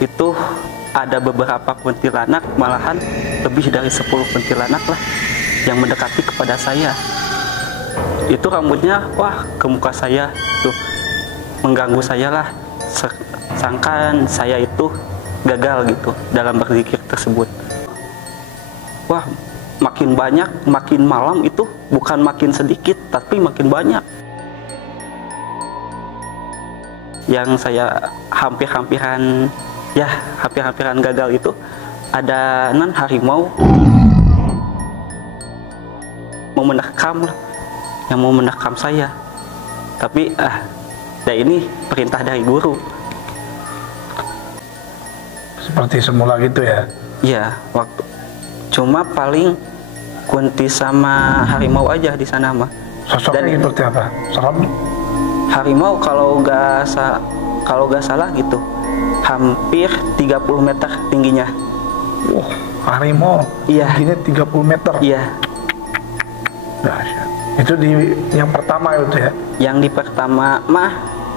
itu ada beberapa kuntilanak, malahan lebih dari 10 kuntilanak lah yang mendekati kepada saya. Itu rambutnya wah ke muka saya tuh, mengganggu saya lah, sangkaan saya itu gagal gitu dalam berzikir tersebut. Wah, makin banyak, makin malam itu bukan makin sedikit, tapi makin banyak. Yang saya hampir-hampiran gagal itu ada harimau mau menerkam lah, yang mau menerkam saya. Tapi ini perintah dari guru. Seperti semula gitu ya? Iya, cuma paling kunti sama harimau aja di sana mah. Sosoknya seperti apa? Serem? Harimau kalau nggak salah gitu, hampir 30 meter tingginya. Harimau? Iya. Tingginya 30 meter? Iya. Dahsyat. Itu di yang pertama itu ya? Yang di pertama mah,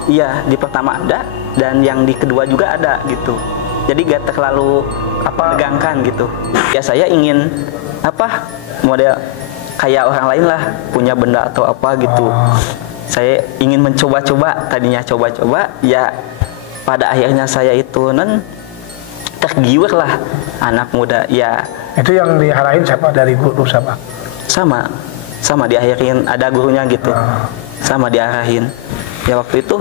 iya di pertama ada, dan yang di kedua juga ada gitu. Jadi gak terlalu menegangkan gitu. Ya saya ingin model kayak orang lain lah, punya benda atau apa gitu. Saya ingin mencoba-coba, tadinya coba-coba, ya pada akhirnya saya itu tergiur lah, anak muda ya. Itu yang diarahin siapa, dari guru siapa? Sama diakhirin, ada gurunya gitu. Sama diarahin. Ya waktu itu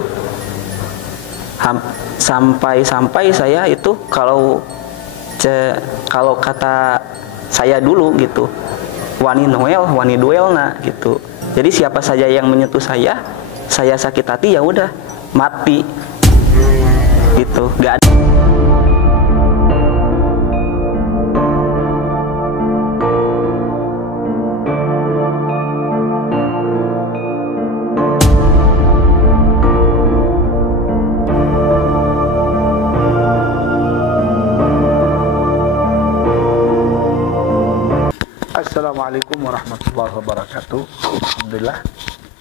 sampai saya itu kalau kata saya dulu gitu, wani duel nah gitu. Jadi siapa saja yang menyentuh saya sakit hati, ya udah mati gitu. Gak ada. Assalamualaikum warahmatullahi wabarakatuh. Alhamdulillah,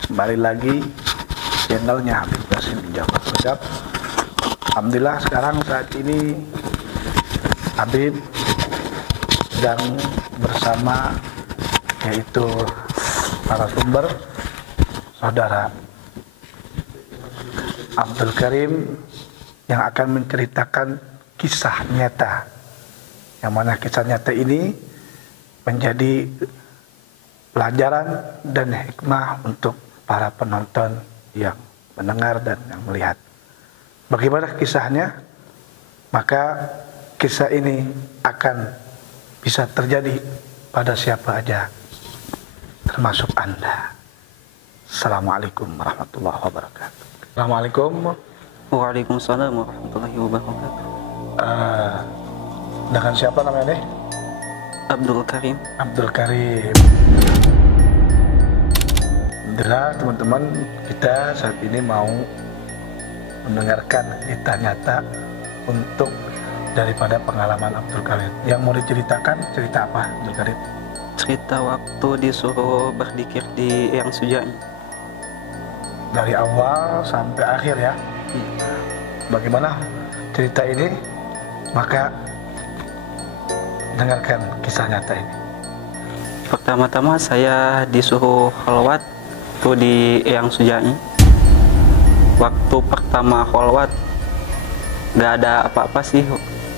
kembali lagi channelnya Habib Qasim Jabar Sedap. Alhamdulillah, sekarang saat ini Habib sedang bersama yaitu para sumber saudara Abdul Karim yang akan menceritakan kisah nyata, yang mana kisah nyata ini menjadi pelajaran dan hikmah untuk para penonton yang mendengar dan yang melihat. Bagaimana kisahnya? Maka kisah ini akan bisa terjadi pada siapa aja, termasuk Anda. Assalamualaikum warahmatullahi wabarakatuh. Assalamualaikum. Waalaikumsalam warahmatullahi wabarakatuh. Dengan siapa namanya nih? Abdul Karim. Abdul Karim. Alhamdulillah teman-teman, kita saat ini mau mendengarkan cerita nyata untuk daripada pengalaman Abdul Karim. Yang mau diceritakan cerita apa, Abdul Karim? Cerita waktu disuruh berzikir di Eyang Suja'i. Dari awal sampai akhir ya? Bagaimana cerita ini? Maka dengarkan kisah nyata ini. Pertama-tama saya disuruh kholwat tuh di Eyang Suja'i. Waktu pertama kholwat gak ada apa-apa sih,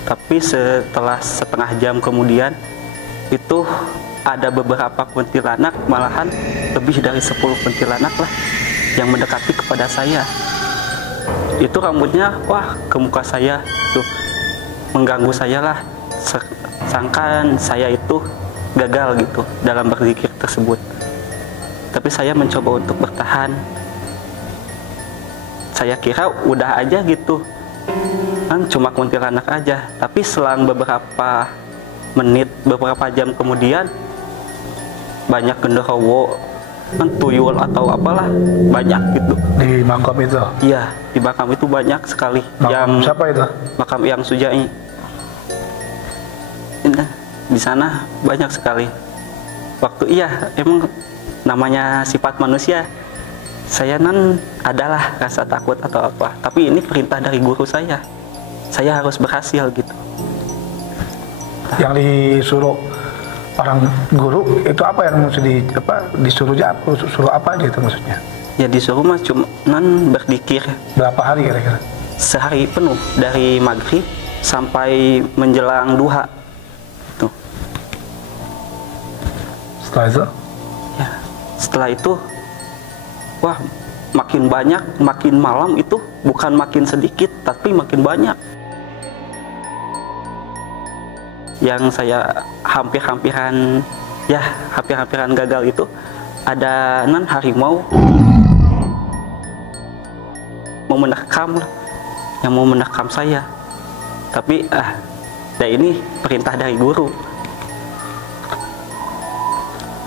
tapi setelah setengah jam kemudian itu ada beberapa kuntilanak, malahan lebih dari 10 kuntilanak lah yang mendekati kepada saya. Itu rambutnya wah ke muka saya tuh, mengganggu saya lah, sangkaan saya itu gagal gitu dalam berzikir tersebut. Tapi saya mencoba untuk bertahan. Saya kira udah aja gitu, kan cuma kuntilanak aja. Tapi selang beberapa menit, beberapa jam kemudian banyak genderuwo, tuyul atau apalah, banyak gitu. Di makam itu? Iya, di makam itu banyak sekali. Makam siapa itu? Makam Eyang Suja'i. Di sana banyak sekali. Waktu emang namanya sifat manusia, saya adalah rasa takut atau apa. Tapi ini perintah dari guru saya. saya harus berhasil gitu. Yang disuruh orang guru itu apa yang mesti disuruhnya apa? Suruh apa gitu maksudnya? Ya disuruh mah cuman berzikir. Berapa hari kira-kira? Sehari penuh dari maghrib sampai menjelang duha. Tuh. Setelah itu? Ya, setelah itu, wah makin banyak, makin malam itu bukan makin sedikit, tapi makin banyak. Yang saya hampir-hampiran gagal itu ada harimau mau menerkam lah, yang mau menerkam saya. Tapi ini perintah dari guru.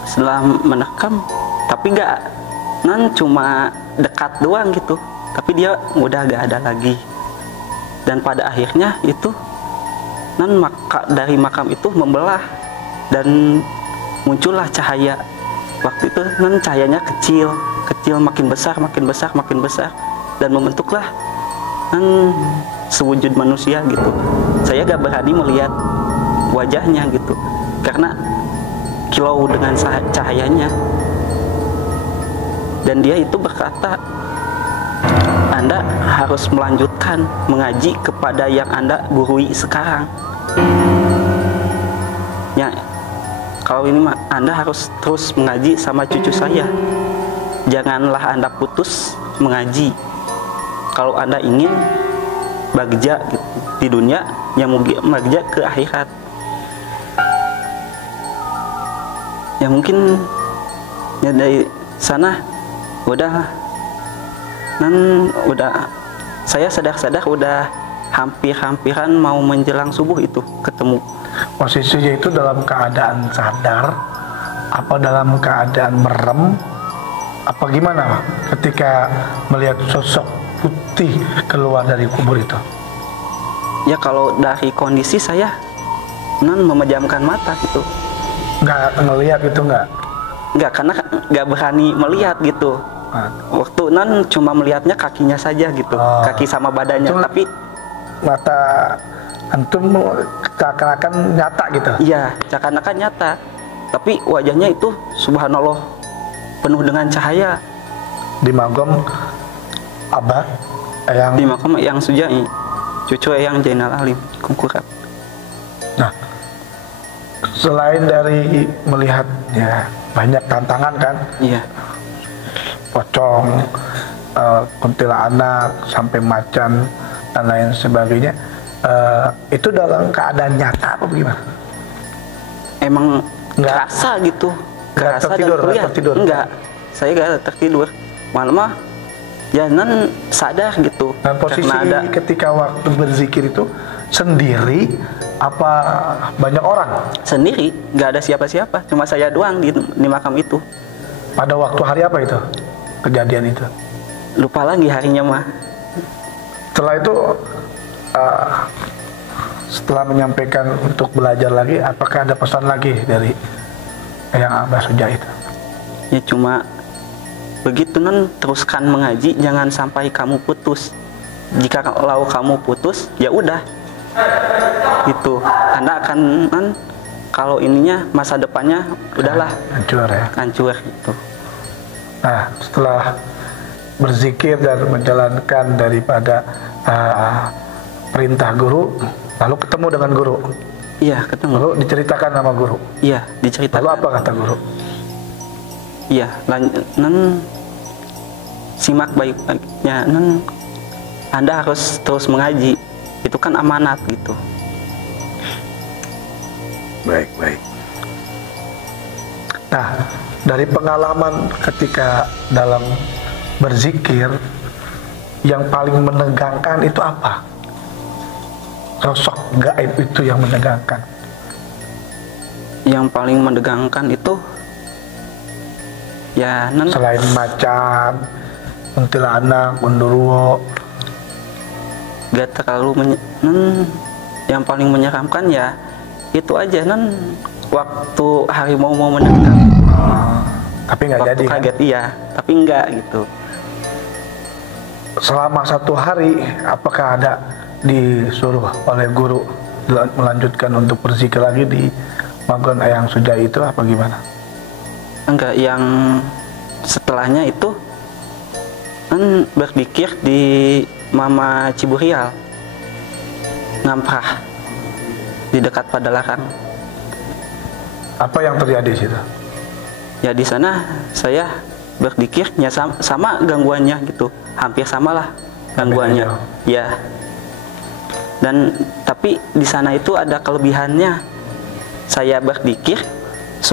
Setelah menerkam, tapi cuma dekat doang gitu. Tapi dia udah gak ada lagi. Dan pada akhirnya itu dari makam itu membelah dan muncullah cahaya. Waktu itu cahayanya kecil, makin besar dan membentuklah sewujud manusia gitu. Saya gak berani melihat wajahnya gitu karena kilau dengan cahayanya. Dan dia itu berkata, Anda harus melanjutkan mengaji kepada yang Anda gurui sekarang. Ya, kalau ini mah Anda harus terus mengaji sama cucu saya. Janganlah Anda putus mengaji. Kalau Anda ingin bagja gitu, di dunia, yang bagja ke akhirat. Ya mungkin ya dari sana udah saya sadar udah hampir-hampiran mau menjelang subuh itu ketemu. Posisinya itu dalam keadaan sadar apa dalam keadaan merem apa gimana ketika melihat sosok putih keluar dari kubur itu? Ya kalau dari kondisi saya memejamkan mata gitu. Nggak ngelihat itu nggak? Nggak, karena nggak berani melihat gitu. Waktu cuma melihatnya kakinya saja gitu, kaki sama badannya. Cuma tapi mata antum seakan-akan nyata gitu? Iya, seakan-akan nyata. Tapi wajahnya itu subhanallah penuh dengan cahaya. Di magom Abah yang di makam yang Sujai, cucu yang Jainal Alim Kungkurap. Nah, selain dari melihatnya banyak tantangan kan? Iya. Pocong, kuntilanak, sampai macan dan lain sebagainya. Itu dalam keadaan nyata apa bagaimana? Emang nggak rasa gitu. Nggak tertidur? Enggak, saya nggak tertidur. Malah sadar gitu. Dan posisi ketika waktu berzikir itu sendiri apa banyak orang? Sendiri, nggak ada siapa-siapa, cuma saya doang di makam itu. Pada waktu hari apa itu kejadian itu? Lupa lagi harinya mah. Setelah itu setelah menyampaikan untuk belajar lagi, apakah ada pesan lagi dari yang Abah Sujai itu? Ya cuma begitu teruskan mengaji, jangan sampai kamu putus. Jika kalau kamu putus, ya udah. Itu Anda akan kalau ininya masa depannya udahlah hancur ya. Hancur gitu. Nah, setelah berzikir dan menjalankan daripada perintah guru, lalu ketemu dengan guru. Iya, ketemu. Lalu diceritakan sama guru. Iya, diceritakan. Lalu apa kata guru? Iya, simak baik-baiknya. Anda harus terus mengaji. Itu kan amanat gitu. Baik. Nah, dari pengalaman ketika dalam berzikir, yang paling menegangkan itu apa? Sosok gaib itu yang menegangkan. Yang paling menegangkan itu ya selain macan, kuntilanak, genderuwo, gak terlalu yang paling menyeramkan ya itu aja waktu harimau mau menerkam. Tapi nggak jadi. Waktu kaget iya, tapi enggak gitu. Selama 1 hari, apakah ada disuruh oleh guru melanjutkan untuk berzikir lagi di Magon Eyang Sujai itu apa gimana? Enggak, yang setelahnya itu kan berzikir di Mama Ciburial, Ngamprah, di dekat Padalarang. Apa yang terjadi di situ? Ya di sana saya berzikirnya sama gangguannya gitu, hampir samalah gangguannya. Ya. Dan tapi di sana itu ada kelebihannya. Saya berzikir, ada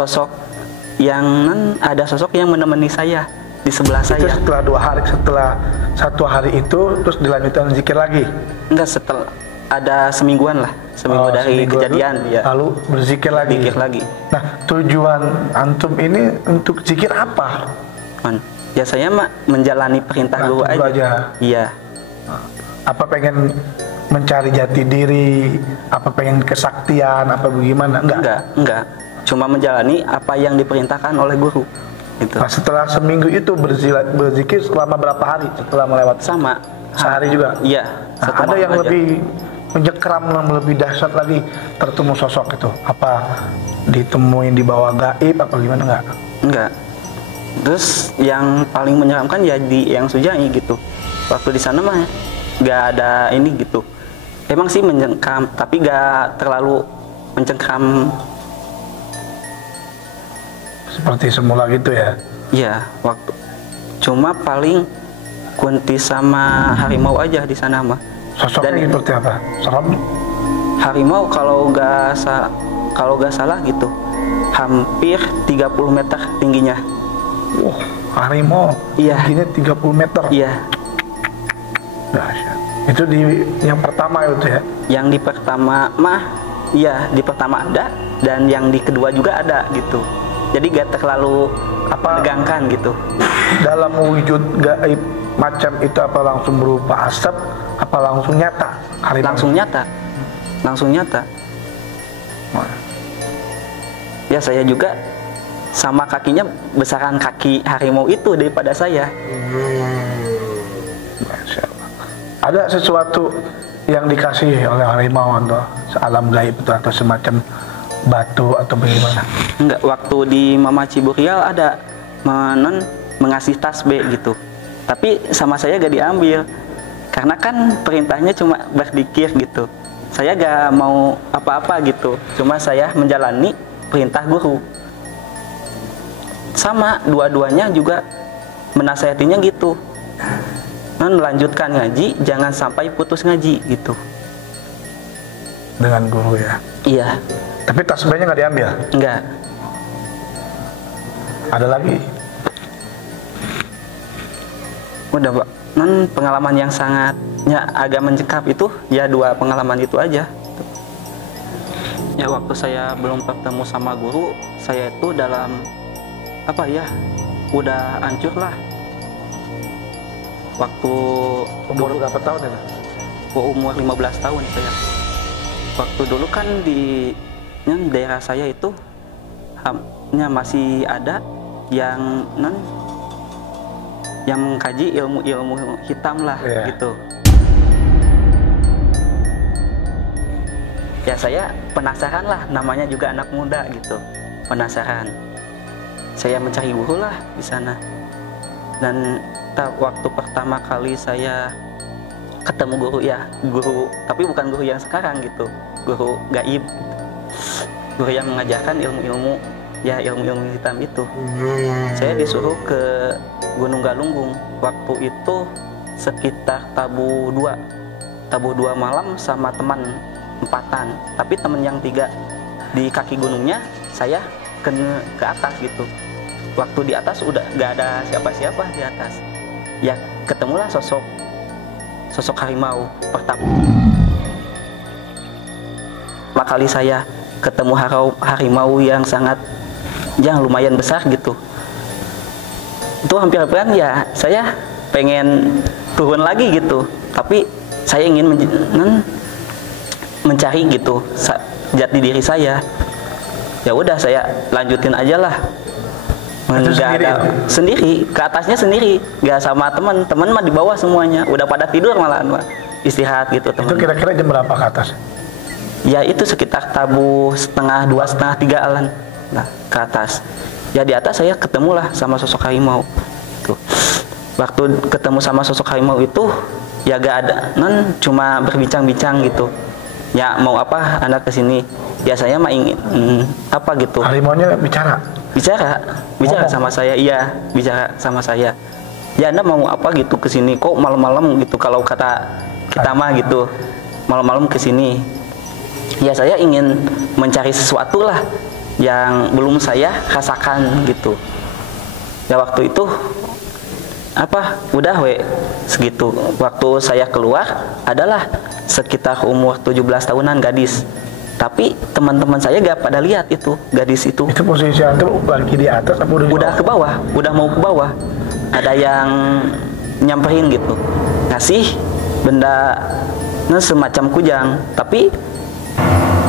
sosok yang menemani saya di sebelah Itu saya. setelah 1 hari itu terus dilanjutkan zikir lagi? Enggak, setelah ada semingguan lah, seminggu dari seminggu kejadian ya. Lalu berzikir lagi. Zikir lagi. Nah, tujuan antum ini untuk zikir apa? Ya saya mah menjalani perintah guru aja. Iya. Apa pengen mencari jati diri, apa pengen kesaktian, apa bagaimana? Enggak. Cuma menjalani apa yang diperintahkan oleh guru. Gitu. Nah, setelah seminggu itu berzikir selama berapa hari setelah melewati? Sama. Sehari juga? Iya. Nah, ada yang lebih mencekram, lebih dahsyat lagi, tertemu sosok itu. Apa ditemuin di bawah gaib, apa gimana? Enggak. Terus yang paling menyeramkan ya di Eyang Sujai gitu. Waktu di sana mah nggak ada ini gitu. Emang sih mencengkram, tapi nggak terlalu mencengkram. Seperti semula gitu ya? Iya, cuma paling Kunti sama harimau aja di sana mah. Sosoknya seperti apa? Serem? Harimau kalau nggak salah gitu, hampir 30 meter tingginya. Harimau? Iya. Tingginya 30 meter? Iya. Dahsyat. Itu di yang pertama itu ya? Yang di pertama mah, iya di pertama ada, dan yang di kedua juga ada gitu. Jadi gak terlalu menegangkan gitu. Dalam wujud gaib macam itu apa langsung berupa asap, apa langsung nyata? Langsung nyata. Ya saya juga sama kakinya besaran kaki harimau itu daripada saya. Ada sesuatu yang dikasih oleh harimau atau alam gaib itu atau semacam batu atau bagaimana? Enggak, waktu di Mama Ciburial ada mengasih tasbih gitu. Tapi sama saya gak diambil. Karena kan perintahnya cuma berzikir gitu. Saya gak mau apa-apa gitu. Cuma saya menjalani perintah guru. Sama dua-duanya juga menasihatinya gitu. Melanjutkan ngaji, jangan sampai putus ngaji gitu. Dengan guru ya? Iya. Tapi tasbihnya nggak diambil? Enggak. Ada lagi? Udah Pak. Pengalaman yang sangatnya agak mencekap itu ya 2 pengalaman itu aja. Ya waktu saya belum bertemu sama guru, saya itu dalam udah hancur lah. Waktu umur berapa tahun ya? Umur 15 tahun saya. Waktu dulu kan di daerah saya itu masih ada yang mengkaji ilmu hitam lah gitu. Ya saya penasaran lah, namanya juga anak muda gitu, penasaran. Saya mencari guru lah di sana. Dan waktu pertama kali saya ketemu guru tapi bukan guru yang sekarang gitu, guru gaib gitu. Guru yang mengajarkan ilmu hitam itu. Saya disuruh ke Gunung Galunggung. Waktu itu sekitar tabu 2 malam sama teman 4-an. Tapi teman yang 3 di kaki gunungnya, saya ke atas gitu. Waktu di atas udah gak ada siapa-siapa di atas. Ya ketemulah sosok harimau pertama kali saya ketemu harimau yang lumayan besar gitu. Itu hampir-hampiran ya saya pengen turun lagi gitu, tapi saya ingin mencari gitu jati diri saya. Ya udah saya lanjutin aja lah. Sendiri ke atasnya sendiri, nggak sama teman mah di bawah semuanya, udah pada tidur malahan Pak. istirahat gitu Itu teman. kira-kira jam berapa ke atas? Ya itu sekitar tabu setengah 2 setengah 3 alan nah ke atas. Ya di atas saya ketemulah sama sosok harimau tuh. Waktu ketemu sama sosok harimau itu ya gak ada cuma berbincang-bincang gitu, ya mau apa Anda kesini, ya saya mah ingin apa gitu. Harimaunya bicara? Bicara sama saya, iya bicara sama saya. Ya Anda mau apa gitu kesini, kok malam-malam gitu, kalau kata kita mah gitu, malam-malam kesini. Ya saya ingin mencari sesuatu lah yang belum saya rasakan gitu. Ya waktu itu apa udah segitu. Waktu saya keluar adalah sekitar umur 17 tahunan gadis. Tapi teman-teman saya gak pada lihat itu gadis itu. Itu posisi antum lagi di atas apa udah ke bawah, udah mau ke bawah. Ada yang nyamperin gitu, ngasih benda semacam kujang, tapi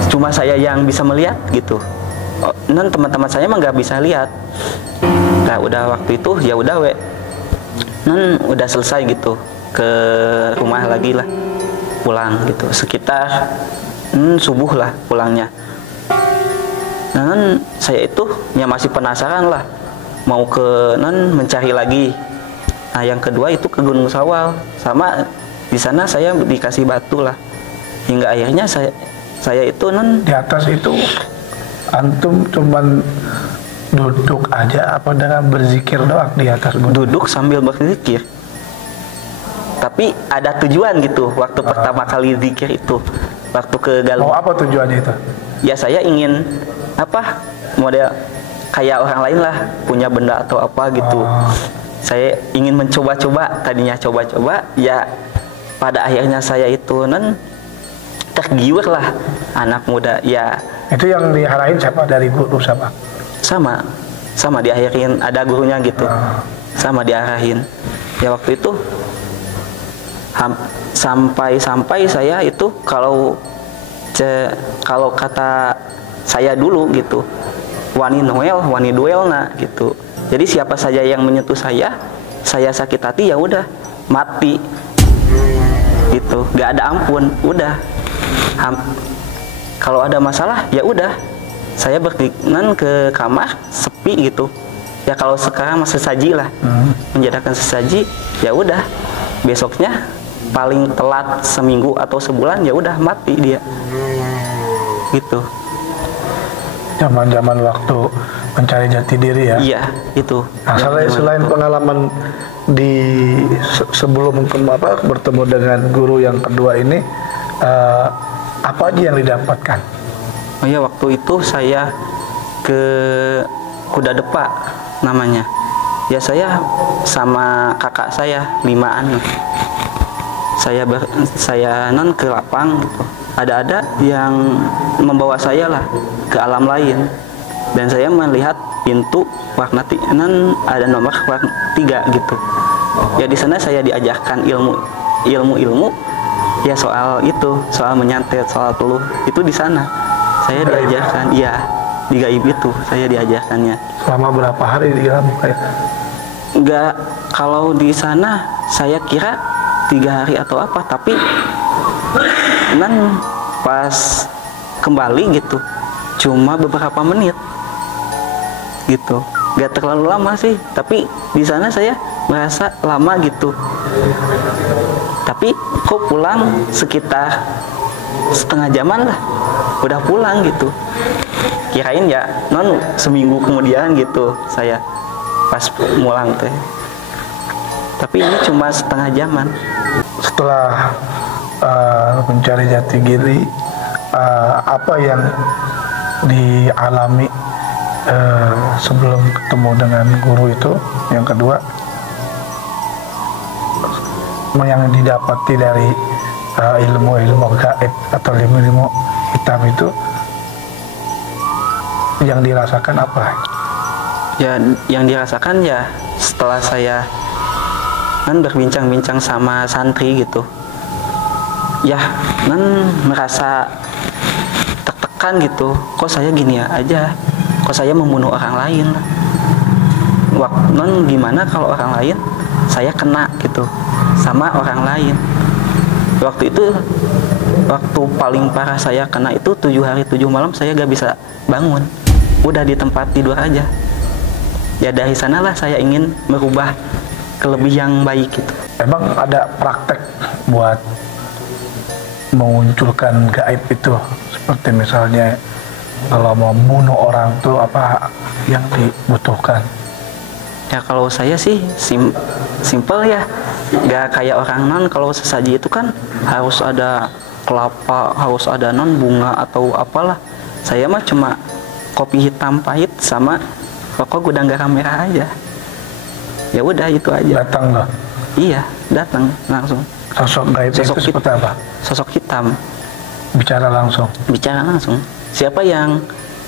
cuma saya yang bisa melihat gitu. Teman-teman saya emang nggak bisa lihat. Nah udah waktu itu ya udah udah selesai gitu, ke rumah lagi lah, pulang gitu sekitar subuh lah pulangnya. Saya itu ya masih penasaran lah, mau ke mencari lagi. Nah yang kedua itu ke Gunung Sawal, sama di sana saya dikasih batu lah, hingga akhirnya saya itu di atas itu antum cuman duduk aja apa dengan berzikir doang di atas gunung? Duduk sambil berzikir, tapi ada tujuan gitu. Waktu pertama kali zikir itu waktu ke Galuh. Oh, apa tujuannya itu? Ya saya ingin apa, model kayak orang lain lah, punya benda atau apa gitu. Saya ingin mencoba-coba, tadinya coba-coba, ya pada akhirnya saya itu tergiur lah, anak muda ya. Itu yang diarahin siapa, dari guru siapa? Sama diakhirin, ada gurunya gitu, sama diarahin. Ya waktu itu sampai saya itu kalau kata saya dulu gitu, wani noel wani duel nah gitu. Jadi siapa saja yang menyentuh saya sakit hati ya udah mati gitu, gak ada ampun, udah. Kalau ada masalah ya udah saya berkenan ke kamar sepi gitu. Ya kalau sekarang masih sesaji lah, menjadikan sesaji, ya udah besoknya paling telat seminggu atau sebulan ya udah mati dia gitu. Zaman-zaman waktu mencari jati diri ya? Iya itu. Nah, selain pengalaman di sebelum bertemu dengan guru yang kedua ini, apa aja yang didapatkan? Oh ya, waktu itu saya ke Kuda Depa namanya. Ya saya sama kakak saya 5-an. Saya ke lapang gitu. Ada yang membawa saya lah ke alam lain, dan saya melihat pintu warna ada nomor warna 3 gitu. Ya di sana saya diajarkan ilmu ya, soal menyantet, soal peluh itu di sana saya diajarkan. Iya, di gaib itu saya diajarkannya. Selama berapa hari di alam kayak? Enggak, kalau di sana saya kira 3 hari atau apa, tapi pas kembali gitu cuma beberapa menit gitu, gak terlalu lama sih, tapi di sana saya merasa lama gitu. Tapi kok pulang sekitar setengah jaman lah udah pulang gitu, kirain ya seminggu kemudian gitu saya pas pulang teh, tapi ini cuma setengah jaman. Setelah mencari jati diri, apa yang dialami sebelum ketemu dengan guru itu yang kedua, yang didapati dari ilmu-ilmu gaib atau ilmu-ilmu hitam itu, yang dirasakan apa? Ya yang dirasakan ya setelah saya berbincang-bincang sama santri gitu, ya merasa tertekan gitu, kok saya gini aja, kok saya membunuh orang lain, gimana kalau orang lain saya kena gitu sama orang lain. Waktu itu, waktu paling parah saya kena itu 7 hari 7 malam saya gak bisa bangun. Udah di tempat tidur aja. Ya dari sanalah saya ingin merubah ke lebih yang baik gitu. Emang ada praktek buat memunculkan gaib itu? Seperti misalnya kalau mau bunuh orang tuh apa yang dibutuhkan? Ya kalau saya sih simple ya, gak kayak orang non. Kalau sesaji itu kan harus ada kelapa, harus ada non bunga atau apalah. Saya mah cuma kopi hitam pahit sama rokok gudang garam merah aja. Ya udah itu aja. Datang loh. Iya, datang langsung. Sosok gaib itu seperti apa? Sosok hitam. Bicara langsung. Bicara langsung. Siapa yang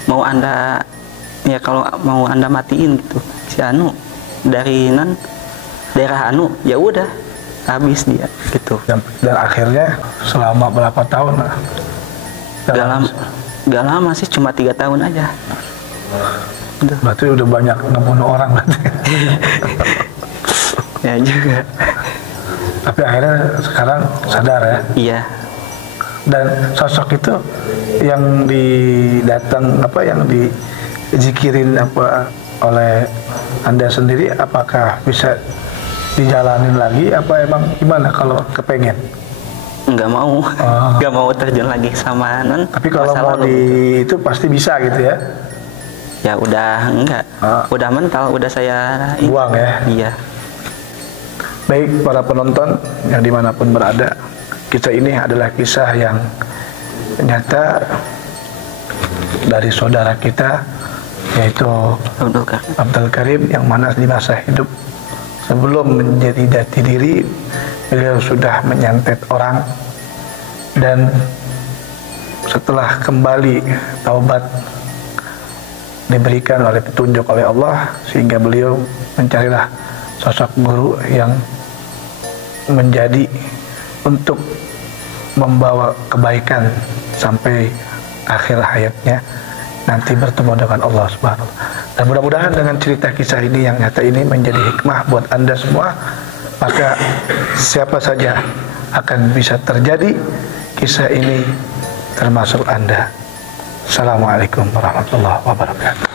mau Anda, ya kalau mau Anda matiin gitu, si Anu dari daerah Anu, ya udah habis dia gitu. Dan akhirnya selama berapa tahun? Gak lama sih, cuma 3 tahun aja. Berarti udah banyak ngebunuh orang berarti. Ya juga. Tapi akhirnya sekarang sadar ya. Iya. Dan sosok itu yang yang dizikirin apa oleh Anda sendiri, apakah bisa dijalanin lagi apa emang gimana kalau kepengen? Nggak mau. Nggak mau terjun lagi sama non. Tapi kalau mau itu pasti bisa gitu ya? Ya udah enggak. Udah mental, udah saya buang ya? Iya. Baik para penonton yang dimanapun berada, kisah ini adalah kisah yang nyata dari saudara kita, yaitu Abdul Karim, yang mana di masa hidup sebelum menjadi jati diri beliau sudah menyantet orang, dan setelah kembali taubat diberikan oleh petunjuk oleh Allah, sehingga beliau mencarilah sosok guru yang menjadi untuk membawa kebaikan sampai akhir hayatnya nanti bertemu dengan Allah Subhanahu wa Ta'ala. Dan mudah-mudahan dengan cerita kisah ini yang nyata ini menjadi hikmah buat Anda semua, maka siapa saja akan bisa terjadi kisah ini termasuk Anda. Assalamualaikum warahmatullahi wabarakatuh.